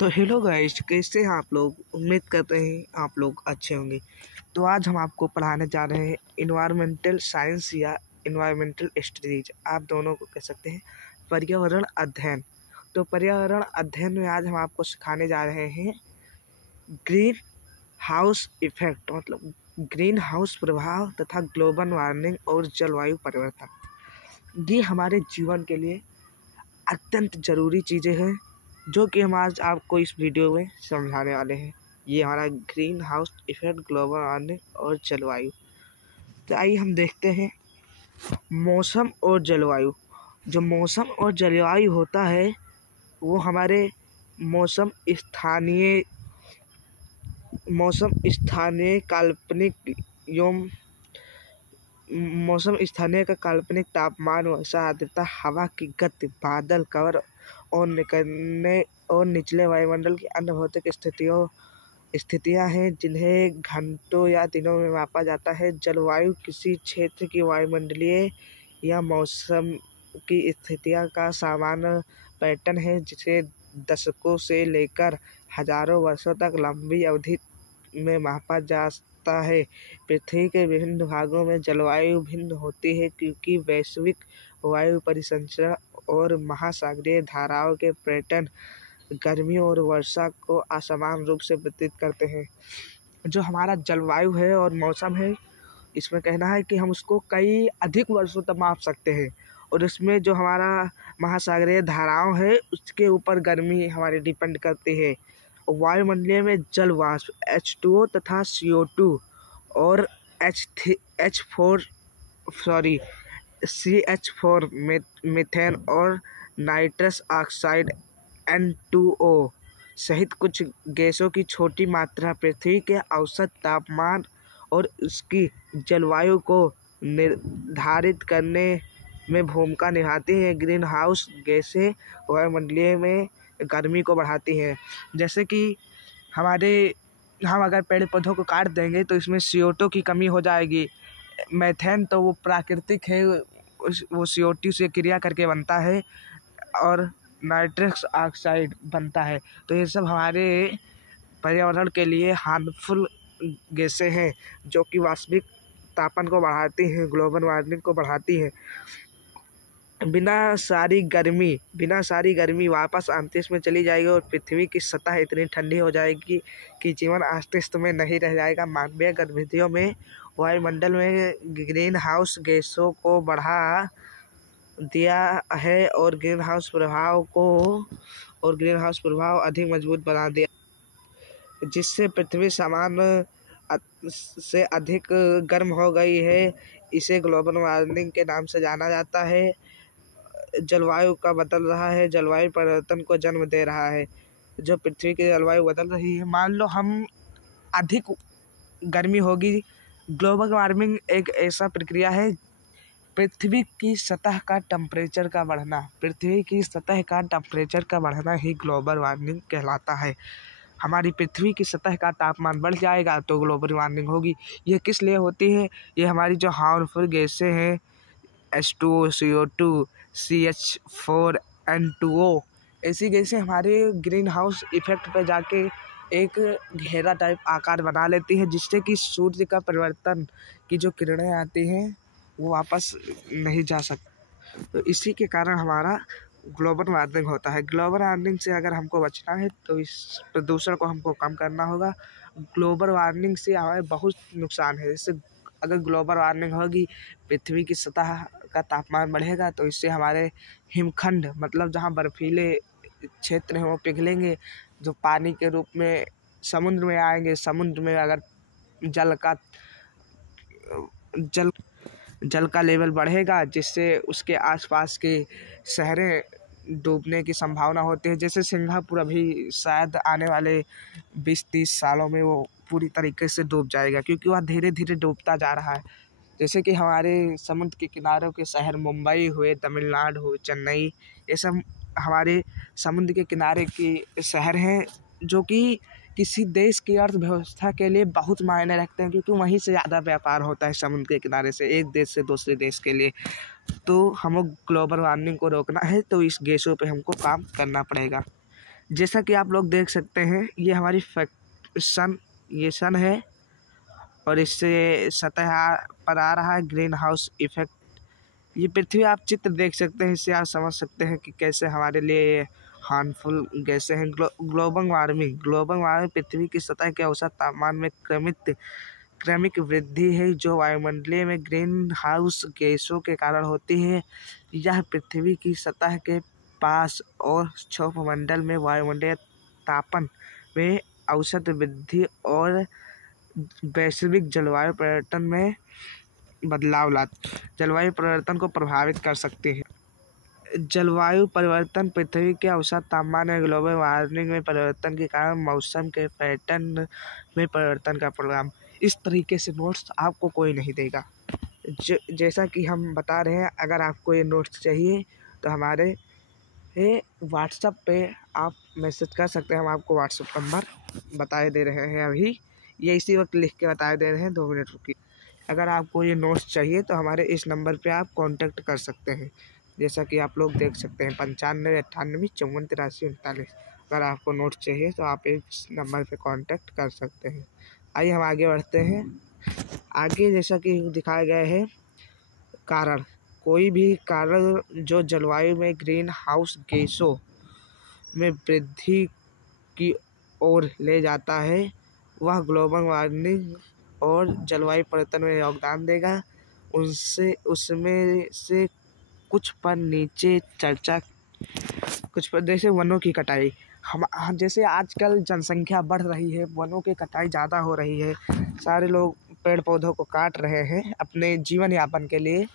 तो hello guys, कैसे हैं आप लोग। उम्मीद करते हैं आप लोग अच्छे होंगे। तो आज हम आपको पढ़ाने जा रहे हैं इन्वायरमेंटल साइंस या इन्वायरमेंटल स्टडीज, आप दोनों को कह सकते हैं पर्यावरण अध्ययन। तो पर्यावरण अध्ययन में आज हम आपको सिखाने जा रहे हैं ग्रीन हाउस इफेक्ट, मतलब ग्रीन हाउस प्रभाव तथा ग्लोबल वार्मिंग और जलवायु परिवर्तन। ये हमारे जीवन के लिए अत्यंत ज़रूरी चीज़ें हैं जो कि हम आज आपको इस वीडियो में समझाने वाले हैं। ये हमारा green house effect, global warming और जलवायु। तो आइए हम देखते हैं मौसम और जलवायु। जो मौसम और जलवायु होता है वो हमारे मौसम स्थानीय का काल्पनिक तापमान, वर्षा, आर्द्रता, हवा की गति, बादल कवर और निचले वायुमंडल की अन्य भौतिक स्थितियां हैं जिन्हें घंटों या दिनों में मापा जाता है। जलवायु किसी क्षेत्र की वायुमंडलीय या मौसम की स्थितियां का सामान्य पैटर्न है जिसे दशकों से लेकर हजारों वर्षों तक लंबी अवधि में मापा जाता है। पृथ्वी के विभिन्न भागों में जलवायु भिन्न होती है क्योंकि वैश्विक वायु परिसंचरण और महासागरीय धाराओं के पैटर्न गर्मी और वर्षा को असमान रूप से व्यतीत करते हैं। जो हमारा जलवायु है और मौसम है, इसमें कहना है कि हम उसको कई अधिक वर्षों तक माप सकते हैं और इसमें जो हमारा महासागरीय धाराओं है उसके ऊपर गर्मी हमारी डिपेंड करती है। वायुमंडलीय में जल वाष्प H2O तथा CO2 और CH4 मीथेन और नाइट्रस ऑक्साइड N2O सहित कुछ गैसों की छोटी मात्रा पृथ्वी के औसत तापमान और उसकी जलवायु को निर्धारित करने में भूमिका निभाती हैं। ग्रीन हाउस गैसें वायुमंडलीय में गर्मी को बढ़ाती हैं। जैसे कि हम अगर पेड़ पौधों को काट देंगे तो इसमें CO2 की कमी हो जाएगी। मीथेन तो वो प्राकृतिक है, वो CO2 से क्रिया करके बनता है और नाइट्रस ऑक्साइड बनता है। तो ये सब हमारे पर्यावरण के लिए हार्मफुल गैसें हैं जो कि वास्तविक तापमान को बढ़ाती हैं, ग्लोबल वार्मिंग को बढ़ाती हैं। बिना सारी गर्मी वापस अंतरिक्ष में चली जाएगी और पृथ्वी की सतह इतनी ठंडी हो जाएगी कि जीवन अस्तित्व में नहीं रह जाएगा। मानवीय गतिविधियों में वायुमंडल में ग्रीन हाउस गैसों को बढ़ा दिया है और ग्रीन हाउस प्रभाव अधिक मजबूत बना दिया, जिससे पृथ्वी सामान्य से अधिक गर्म हो गई है। इसे ग्लोबल वार्मिंग के नाम से जाना जाता है। जलवायु का बदल रहा है, जलवायु परिवर्तन को जन्म दे रहा है। जो पृथ्वी की जलवायु बदल रही है, मान लो हम अधिक गर्मी होगी। ग्लोबल वार्मिंग एक ऐसा प्रक्रिया है, पृथ्वी की सतह का टेम्परेचर का बढ़ना ही ग्लोबल वार्मिंग कहलाता है। हमारी पृथ्वी की सतह का तापमान बढ़ जाएगा तो ग्लोबल वार्मिंग होगी। ये किस लिए होती है? ये हमारी जो हार्मफुल गैसें हैं H2O, CO2, CH4, N2O, ऐसी गैसें हमारे ग्रीन हाउस इफेक्ट पर जाके एक घेरा टाइप आकार बना लेती है जिससे कि सूर्य का परिवर्तन की जो किरणें आती हैं वो वापस नहीं जा सकती। तो इसी के कारण हमारा ग्लोबल वार्मिंग होता है। ग्लोबल वार्मिंग से अगर हमको बचना है तो इस प्रदूषण को हमको कम करना होगा। ग्लोबल वार्मिंग से हमें बहुत नुकसान है। जैसे अगर ग्लोबल वार्मिंग होगी, पृथ्वी की सतह का तापमान बढ़ेगा तो इससे हमारे हिमखंड, मतलब जहाँ बर्फीले क्षेत्र हैं, वो पिघलेंगे, जो पानी के रूप में समुद्र में आएंगे। समुद्र में अगर जल का लेवल बढ़ेगा जिससे उसके आसपास के शहरें डूबने की संभावना होती है। जैसे सिंगापुर अभी शायद आने वाले 20-30 सालों में वो पूरी तरीके से डूब जाएगा क्योंकि वह धीरे धीरे डूबता जा रहा है। जैसे कि हमारे समुद्र के किनारों के शहर मुंबई हुए, तमिलनाडु हुए, चेन्नई, ये सब हमारे समुद्र के किनारे के शहर हैं जो कि किसी देश की अर्थव्यवस्था के लिए बहुत मायने रखते हैं क्योंकि वहीं से ज़्यादा व्यापार होता है समुद्र के किनारे से, एक देश से दूसरे देश के लिए। तो हमें ग्लोबल वार्मिंग को रोकना है तो इस गैसों पे हमको काम करना पड़ेगा। जैसा कि आप लोग देख सकते हैं, ये हमारी ये सन है और इससे सतह पर आ रहा है ग्रीन हाउस इफेक्ट। ये पृथ्वी आप चित्र देख सकते हैं, इससे आप समझ सकते हैं कि कैसे हमारे लिए हार्मफुल गैसें हैं। ग्लोबल वार्मिंग पृथ्वी की सतह के औसत तापमान में क्रमिक वृद्धि है जो वायुमंडलीय में ग्रीन हाउस गैसों के कारण होती है। यह पृथ्वी की सतह के पास और क्षोभमंडल में वायुमंडलीय तापन में औसत वृद्धि और वैश्विक जलवायु परिवर्तन में बदलाव जलवायु परिवर्तन को प्रभावित कर सकते हैं। जलवायु परिवर्तन पृथ्वी के औसत तापमान में ग्लोबल वार्मिंग में परिवर्तन के कारण मौसम के पैटर्न में परिवर्तन का परिणाम। इस तरीके से नोट्स आपको कोई नहीं देगा। जैसा कि हम बता रहे हैं, अगर आपको ये नोट्स चाहिए तो हमारे व्हाट्सएप पे आप मैसेज कर सकते हैं। हम आपको व्हाट्सएप नंबर बताए दे रहे हैं, अभी ये इसी वक्त लिख के बताए दे रहे हैं। 2 मिनट रुकिए। अगर आपको ये नोट्स चाहिए तो हमारे इस नंबर पे आप कांटेक्ट कर सकते हैं, जैसा कि आप लोग देख सकते हैं 95 98 54 83 39। अगर आपको नोट्स चाहिए तो आप इस नंबर पे कांटेक्ट कर सकते हैं। आइए हम आगे बढ़ते हैं। आगे जैसा कि दिखाया गया है, कारण कोई भी कारण जो जलवायु में ग्रीन हाउस गैसों में वृद्धि की ओर ले जाता है वह ग्लोबल वार्मिंग और जलवायु परिवर्तन में योगदान देगा। उसमें से कुछ पर नीचे चर्चा जैसे वनों की कटाई। हम जैसे आजकल जनसंख्या बढ़ रही है, वनों की कटाई ज़्यादा हो रही है, सारे लोग पेड़ पौधों को काट रहे हैं अपने जीवन यापन के लिए।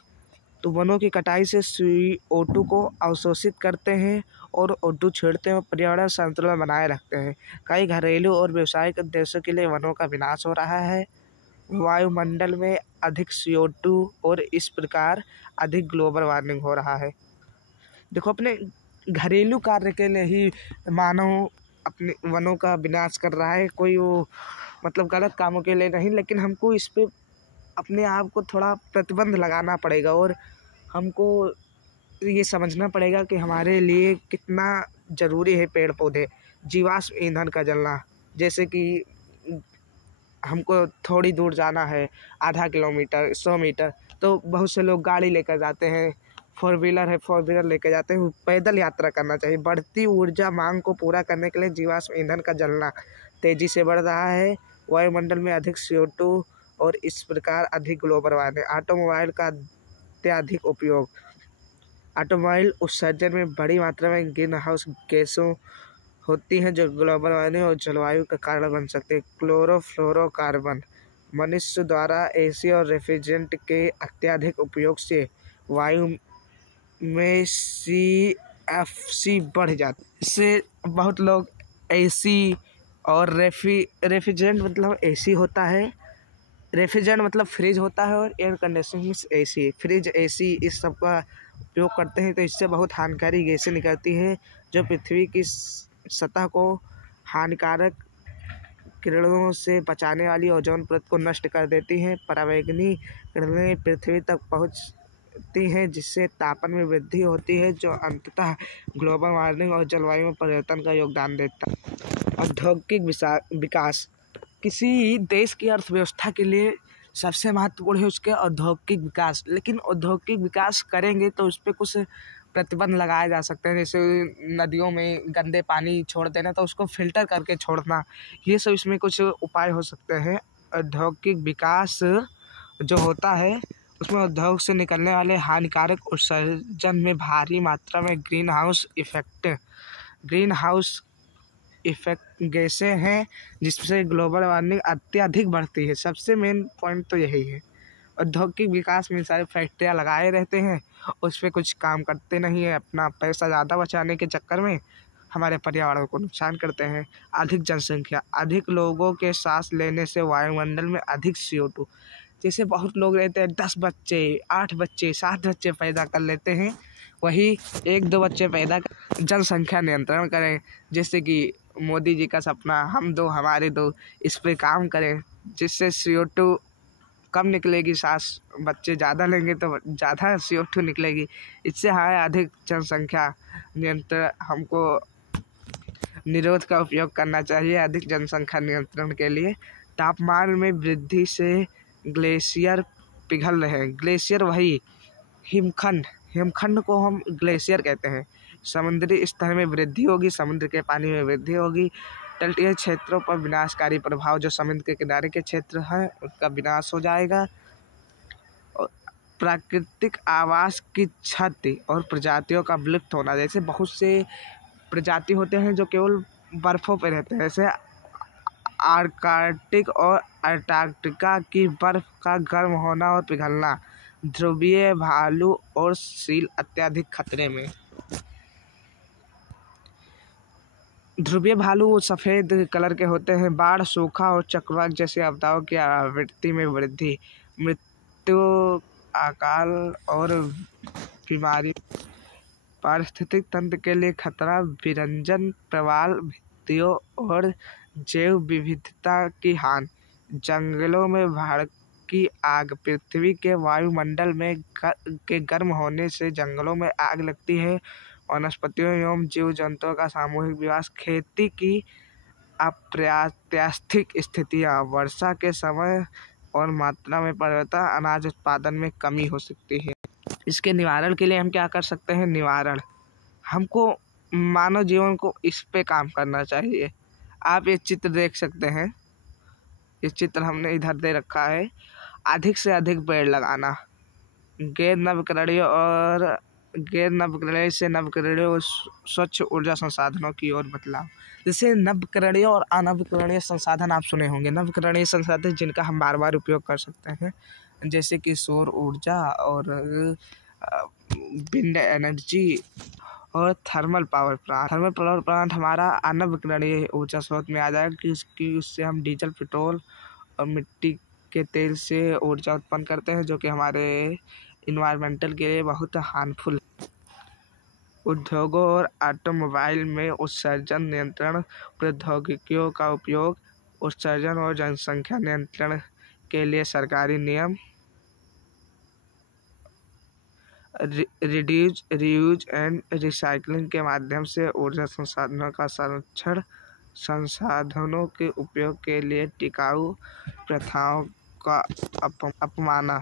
तो वनों की कटाई से CO2 को अवशोषित करते हैं और O2 छोड़ते हैं और पर्यावरण संतुलन बनाए रखते हैं। कई घरेलू और व्यावसायिक उद्देश्यों के लिए वनों का विनाश हो रहा है। वायुमंडल में अधिक CO2 और इस प्रकार अधिक ग्लोबल वार्मिंग हो रहा है। देखो, अपने घरेलू कार्य के लिए ही मानव अपने वनों का विनाश कर रहा है, कोई वो मतलब गलत कामों के लिए नहीं। लेकिन हमको इस पे अपने आप को थोड़ा प्रतिबंध लगाना पड़ेगा और हमको ये समझना पड़ेगा कि हमारे लिए कितना ज़रूरी है पेड़ पौधे। जीवाश्म ईंधन का जलना, जैसे कि हमको थोड़ी दूर जाना है, आधा किलोमीटर 100 मीटर, तो बहुत से लोग गाड़ी लेकर जाते हैं, 4 व्हीलर है 4 व्हीलर लेकर जाते हैं। पैदल यात्रा करना चाहिए। बढ़ती ऊर्जा मांग को पूरा करने के लिए जीवाश्म ईंधन का जलना तेज़ी से बढ़ रहा है। वायुमंडल में अधिक CO2 और इस प्रकार अधिक ग्लोबल वार्मिंग। ऑटोमोबाइल का अत्यधिक उपयोग। ऑटोमोबाइल उत्सर्जन में बड़ी मात्रा में ग्रीन हाउस गैसों होती हैं जो ग्लोबल वार्मिंग और जलवायु का कारण बन सकते हैं। क्लोरोफ्लोरोकार्बन। मनुष्य द्वारा AC और रेफ्रिजरेंट के अत्यधिक उपयोग से वायु में CFC बढ़ जाती है। इससे बहुत लोग AC और रेफ्रिजरेंट मतलब AC होता है, रेफ्रिजरेंट मतलब फ्रिज होता है, और air conditioning AC, fridge AC इस सब का उपयोग करते हैं। तो इससे बहुत हानिकारक गैसें निकलती हैं जो पृथ्वी की सतह को हानिकारक किरणों से बचाने वाली ओजोन परत को नष्ट कर देती हैं। पराबैंगनी किरणें पृथ्वी तक पहुंचती हैं जिससे तापमान में वृद्धि होती है जो अंततः ग्लोबल वार्मिंग और जलवायु में परिवर्तन का योगदान देता है। औद्योगिक विकास किसी देश की अर्थव्यवस्था के लिए सबसे महत्वपूर्ण है उसके औद्योगिक विकास। लेकिन औद्योगिक विकास करेंगे तो उस पर कुछ प्रतिबंध लगाए जा सकते हैं, जैसे नदियों में गंदे पानी छोड़ देना तो उसको फिल्टर करके छोड़ना, ये सब इसमें कुछ उपाय हो सकते हैं। औद्योगिक विकास जो होता है उसमें उद्योग से निकलने वाले हानिकारक उत्सर्जन में भारी मात्रा में ग्रीन हाउस इफेक्ट गैसें हैं जिससे ग्लोबल वार्मिंग अत्यधिक बढ़ती है। सबसे मेन पॉइंट तो यही है। औद्योगिक विकास में सारे फैक्ट्रियाँ लगाए रहते हैं, उस पर कुछ काम करते नहीं है, अपना पैसा ज़्यादा बचाने के चक्कर में हमारे पर्यावरण को नुकसान करते हैं। अधिक जनसंख्या, अधिक लोगों के सांस लेने से वायुमंडल में अधिक CO2, जैसे बहुत लोग रहते हैं 10 बच्चे 8 बच्चे 7 बच्चे पैदा कर लेते हैं, वही 1-2 बच्चे पैदा कर जनसंख्या नियंत्रण करें। जैसे कि मोदी जी का सपना हम दो हमारे दो, इस पर काम करें जिससे CO2 कम निकलेगी, सांस बच्चे ज़्यादा लेंगे तो ज़्यादा CO2 निकलेगी। इससे हमारे अधिक जनसंख्या नियंत्रण हमको निरोध का उपयोग करना चाहिए अधिक जनसंख्या नियंत्रण के लिए। तापमान में वृद्धि से ग्लेशियर पिघल रहे हैं। ग्लेशियर वही हिमखंड, हिमखंड को हम ग्लेशियर कहते हैं। समुद्री स्तर में वृद्धि होगी, समुद्र के पानी में वृद्धि होगी। तटीय क्षेत्रों पर विनाशकारी प्रभाव, जो समुद्र के किनारे के क्षेत्र हैं उनका विनाश हो जाएगा। प्राकृतिक आवास की क्षति और प्रजातियों का विलुप्त होना, जैसे बहुत से प्रजाति होते हैं जो केवल बर्फ़ों पे रहते हैं, जैसे आर्कटिक और अंटार्कटिका की बर्फ़ का गर्म होना और पिघलना। ध्रुवीय भालू और सील अत्यधिक खतरे में। ध्रुवीय भालू सफ़ेद कलर के होते हैं। बाढ़, सूखा और चक्रवात जैसी आपदाओं की आवृत्ति में वृद्धि, मृत्यु, अकाल और बीमारी। पारिस्थितिक तंत्र के लिए खतरा, विरंजन, प्रवाल भित्तियों और जैव विविधता की हानि। जंगलों में भड़की आग, पृथ्वी के वायुमंडल में के गर्म होने से जंगलों में आग लगती है। वनस्पतियों एवं जीव जंतुओं का सामूहिक विनाश। खेती की अप्रत्याशित स्थितियाँ, वर्षा के समय और मात्रा में परिवर्तन, अनाज उत्पादन में कमी हो सकती है। इसके निवारण के लिए हम क्या कर सकते हैं? निवारण, हमको मानव जीवन को इस पे काम करना चाहिए। आप ये चित्र देख सकते हैं, ये चित्र हमने इधर दे रखा है। अधिक से अधिक पेड़ लगाना, गैर नवीकरणीय से नवीकरणीय और स्वच्छ ऊर्जा संसाधनों की ओर बदलाव। जैसे नवीकरणीय और अनवीकरणीय संसाधन आप सुने होंगे। नवीकरणीय संसाधन जिनका हम बार बार उपयोग कर सकते हैं, जैसे कि सौर ऊर्जा और विंड एनर्जी और thermal power plant. Thermal power plant हमारा अनवीकरणीय ऊर्जा स्रोत में आ जाएगा, कि उससे हम डीजल, पेट्रोल और मिट्टी के तेल से ऊर्जा उत्पन्न करते हैं, जो कि हमारे इन्वायरमेंटल के लिए बहुत हार्मफुल। उद्योगों और ऑटोमोबाइल में उत्सर्जन नियंत्रण प्रौद्योगिकियों का उपयोग। उत्सर्जन और जनसंख्या नियंत्रण के लिए सरकारी नियम। रिड्यूज, रीयूज एंड रिसाइकलिंग के माध्यम से ऊर्जा संसाधनों का संरक्षण। संसाधनों के उपयोग के लिए टिकाऊ प्रथाओं का अपनाना।